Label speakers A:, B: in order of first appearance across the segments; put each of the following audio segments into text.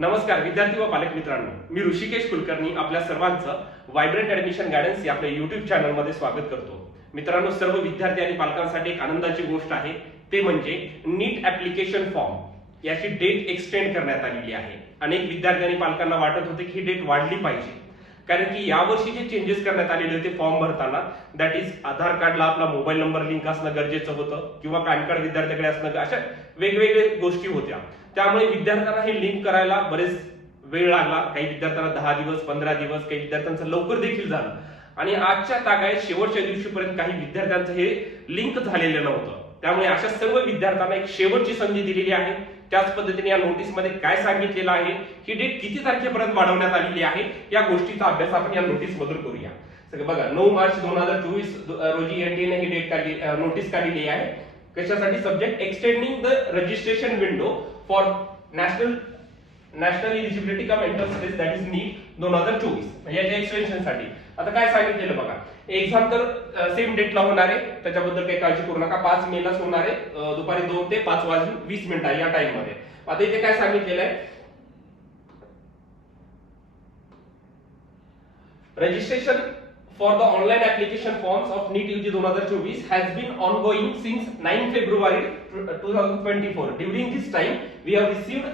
A: नमस्कार विद्यार्थी व पालक मित्रांनो. मी ऋषिकेश कुलकर्णी आपल्या सर्वांचं व्हायब्रंट ऍडमिशन गायडन्स या आपल्या युट्यूब चॅनलमध्ये स्वागत करतो. मित्रांनो सर्व विद्यार्थी आणि पालकांसाठी एक आनंदाची गोष्ट आहे. ते म्हणजे नीट ऍप्लिकेशन फॉर्म याची डेट एक्सटेंड करण्यात आलेली आहे. अनेक विद्यार्थी आणि पालकांना वाटत होते की ही डेट वाढली पाहिजे. कारण की यावर्षी जे चेंजेस करण्यात आलेले होते फॉर्म भरताना दॅट इज आधार कार्डला आपला मोबाईल नंबर लिंक असणं गरजेचं होतं किंवा पॅन कार्ड विद्यार्थ्याकडे असणं अशा वेगवेगळ्या गोष्टी होत्या. त्यामुळे विद्यार्थ्यांना हे लिंक करायला बरेच वेळ लागला. काही विद्यार्थ्यांना दहा दिवस पंधरा दिवस काही विद्यार्थ्यांचं लवकर देखील झालं. आणि आजच्या तागायत शेवटच्या दिवशीपर्यंत काही विद्यार्थ्यांचं हे लिंक झालेलं नव्हतं. त्यामुळे अशा सर्व विद्यार्थ्यांना एक शेवटची संधी दिलेली आहे. त्याच पद्धतीने या नोटीसमध्ये काय सांगितलेलं आहे? ही डेट किती तारखेपर्यंत वाढवण्यात आलेली आहे? या गोष्टीचा अभ्यास आपण या नोटीस मधून करूया. सगळं बघा नऊ मार्च दोन हजार चोवीस रोजी एनडीएने ही डेट काढली नोटीस काढलेली आहे. कशासाठी? Subject extending the registration window for national national eligibility cum entrance test that is NEET दोन हजार चोवीस याच्या एक्सटेन्शनसाठी. आता काय सांगितलेलं बघा. एक्झाम तर सेम डेटला होणार आहे. त्याच्याबद्दल काही काळजी करू नका. पाच मे लाच होणार आहे. दुपारी दोन ते पाच वाजून वीस मिनिटं या टाइममध्ये. आता इथे काय सांगितलेलं आहे? Registration for the online application forms of NEET UG 2024 has been ongoing since 9 February uh, 2024. During this time, we have received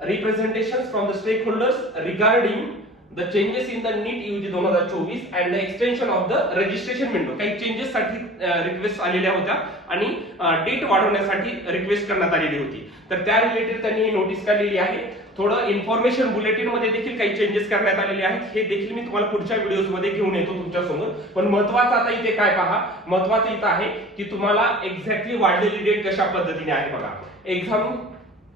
A: representations from the stakeholders regarding the changes in the NEET UG 2024 and the extension of the registration window. काही changes साठी request आलेल्या होत्या आणि date वाढवण्यासाठी request करण्यात आलेली होती. तर त्या रिलेटेड त्यांनी ही नोटीस काढलेली आहे. थोडं इन्फॉर्मेशन बुलेटिनमध्ये देखील काही चेंजेस करण्यात आलेले आहेत. हे देखील मी तुम्हाला पुढच्या व्हिडिओजमध्ये घेऊन येतो तुमच्यासमोर. पण महत्वाचं आता इथे काय पहा? महत्वाचं इथं आहे की तुम्हाला एक्झॅक्टली वाढलेली डेट कशा पद्धतीने आहे बघा. एक्झाम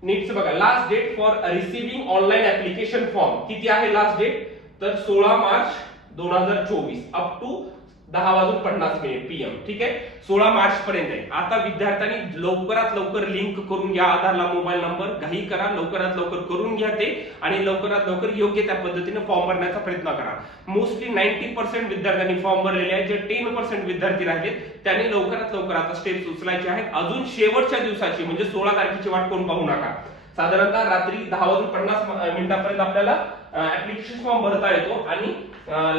A: नीटचं बघा. Last date for receiving online application form किती आहे लास्ट डेट तर सोळा मार्च दोन हजार चोवीस. अप टू दहा वाजून पन्नास मिनिट पीएम ठीक आहे? सोळा मार्च पर्यंत आहे. आता विद्यार्थ्यांनी लवकरात लवकर लिंक करून घ्या आधारला मोबाईल नंबर घाई करा लवकरात लवकर करून घ्या ते आणि लवकरात लवकर योग्य त्या पद्धतीने फॉर्म भरण्याचा प्रयत्न करा. मोस्टली नाईन्टी पर्सेंट विद्यार्थ्यांनी फॉर्म भरलेले आहेत. जे टेन पर्सेंट विद्यार्थी राहिलेत त्यांनी लवकरात लवकर आता स्टेप्स उचलायचे आहेत. अजून शेवटच्या दिवसाची म्हणजे सोळा तारखेची वाट कोण पाहू नका. साधारणतः रात्री दहा वाजून पन्नास मिनिटापर्यंत आपल्याला ऍप्लिकेशन फॉर्म भरता येतो आणि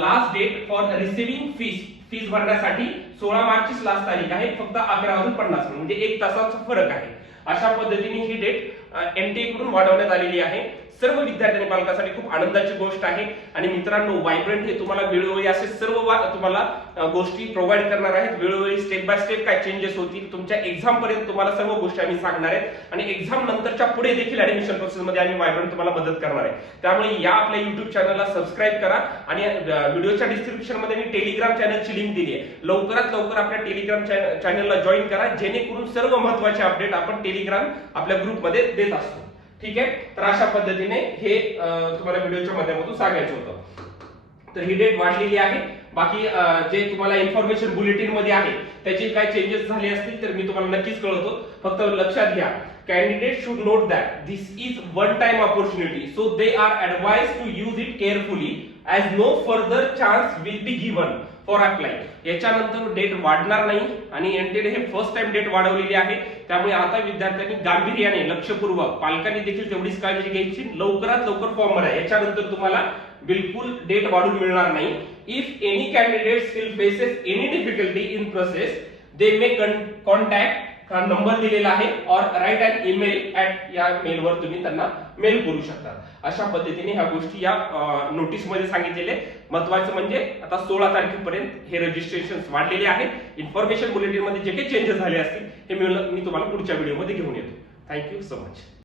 A: last date for receiving fees fees भरण्यासाठी सोळा मार्चचीच लास्ट तारीख आहे फक्त अकरा वाजून पन्नास मिनिट म्हणजे एक तासाचा फरक आहे. अशा पद्धतीने ही डेट एमटीए कडून वाढवण्यात आलेली आहे. सर्व विद्यार्थ्यांनी पालकासाठी पालकांसाठी खूप आनंदाची गोष्ट आहे. आणि मित्रांनो वायब्रंट हे तुम्हाला वेळोवेळी असे सर्व तुम्हाला गोष्टी प्रोव्हाइड करणार आहेत. वेळोवेळी स्टेप बाय स्टेप काय चेंजेस होतील तुमच्या एक्झाम पर्यंत तुम्हाला सर्व गोष्टी आम्ही सांगणार आहेत. आणि एक्झाम नंतरच्या पुढे देखील ऍडमिशन प्रोसेस मध्ये आम्ही वायब्रंट तुम्हाला मदत करणार आहे. त्यामुळे या आपल्या युट्यूब चॅनलला सबस्क्राईब करा. आणि व्हिडिओच्या डिस्क्रिप्शनमध्ये मी टेलिग्राम चॅनलची लिंक दिली आहे. लवकरात लवकर आपल्या टेलिग्राम चॅनलला जॉईन करा. जेणेकरून सर्व महत्त्वाचे अपडेट आपण टेलिग्राम आपल्या ग्रुपमध्ये देत असतो. ठीक आहे? तर अशा पद्धतीने हे तुम्हाला व्हिडिओच्या माध्यमातून सांगायचं होतं. तर ही डेट वाढलेली आहे. बाकी जे तुम्हाला इन्फॉर्मेशन बुलेटिनमध्ये आहे त्याचे काय चेंजेस झाले असतील तर मी तुम्हाला नक्कीच कळवतो. फक्त लक्षात घ्या. Candidate should note that this is one time opportunity so they are advise to use it carefully as no further chance will be given for apply याच्यानंतर डेट वाढणार नाही आणि एनटीने हे फर्स्ट टाइम डेट वाढवलेली आहे. त्यामुळे आता विद्यार्थ्यांनी गांभीर्याने लक्षपूर्वक पालकांनी देखील तेवढीच काळजी घ्यायची. लवकरात लवकर फॉर्म भरा. याच्यानंतर तुम्हाला बिलकुल डेट वाढून मिळणार नाही. If any candidate still faces any difficulty in process they may contact number दिलेला आहे और राईट अँड ईमेल ऍट या मेलवर तुम्ही त्यांना मेल करू शकता. अशा पद्धतीने ह्या गोष्टी या नोटीसमध्ये सांगितलेले महत्वाचं म्हणजे आता सोळा तारखेपर्यंत हे रजिस्ट्रेशन वाढलेले आहेत. इन्फॉर्मेशन बुलेटिनमध्ये जे काही चेंजेस झाले असतील हे मी मी तुम्हाला पुढच्या व्हिडिओमध्ये घेऊन येतो. Thank you so much